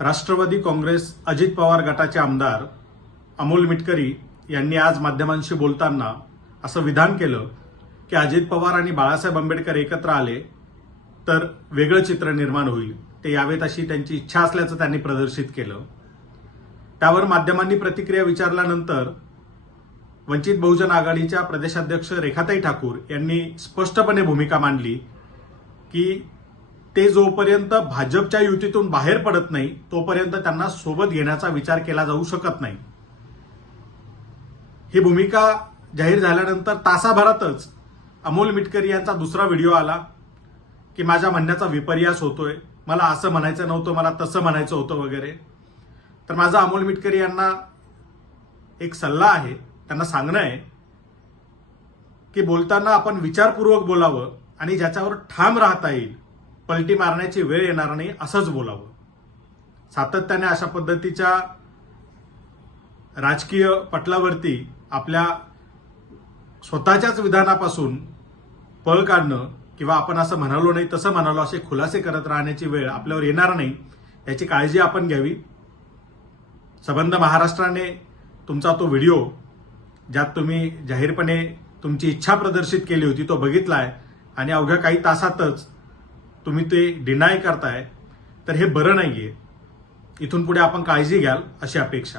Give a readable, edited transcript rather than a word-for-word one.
राष्ट्रवादी काँग्रेस अजित पवार गटाचे आमदार अमोल मिटकरी यांनी आज माध्यमांशी बोलताना असं विधान केलं की अजित पवार आणि बाळासाहेब आंबेडकर एकत्र आले तर वेगळं चित्र निर्माण होईल, ते यावेत अशी त्यांची इच्छा असल्याचं त्यांनी प्रदर्शित केलं। त्यावर माध्यमांनी प्रतिक्रिया विचारल्यानंतर वंचित बहुजन आघाडीच्या प्रदेशाध्यक्ष रेखाताई ठाकूर यांनी स्पष्टपणे भूमिका मांडली की ते जोपर्यंत भाजपच्या युतीतून बाहेर पडत नाही तोपर्यंत त्यांना सोबत घेण्याचा विचार केला जाऊ शकत नाही। ही भूमिका जाहीर झाल्यानंतर तासाभरातच अमोल मिटकरी यांचा दुसरा व्हिडिओ आला की माझ्या म्हणण्याचा विपर्यास होतोय, मला असं म्हणायचं नव्हतं, मला तसं म्हणायचं होतं वगैरे। तर माझा अमोल मिटकरी यांना एक सल्ला आहे, त्यांना सांगणं आहे की बोलताना आपण विचारपूर्वक बोलावं आणि ज्याच्यावर ठाम राहता येईल, पलटी मारण्याची वेळ येणार नाही असंच बोलावं। सातत्याने अशा पद्धतीच्या राजकीय पटलावरती आपल्या स्वतःच्याच विधानापासून पळ काढणं किंवा आपण असं म्हणालो नाही तसं म्हणालो असे खुलासे करत राहण्याची वेळ आपल्यावर येणार नाही याची काळजी आपण घ्यावी। संबंध महाराष्ट्राने तुमचा तो व्हिडिओ ज्यात तुम्ही जाहीरपणे तुमची इच्छा प्रदर्शित केली होती तो बघितलाय आणि अवघ्या काही तासातच तुम्ही ते डिनाय करताय, तर हे बरं नाहीये। इथून पुढे आपण काळजी घ्याल अशी अपेक्षा।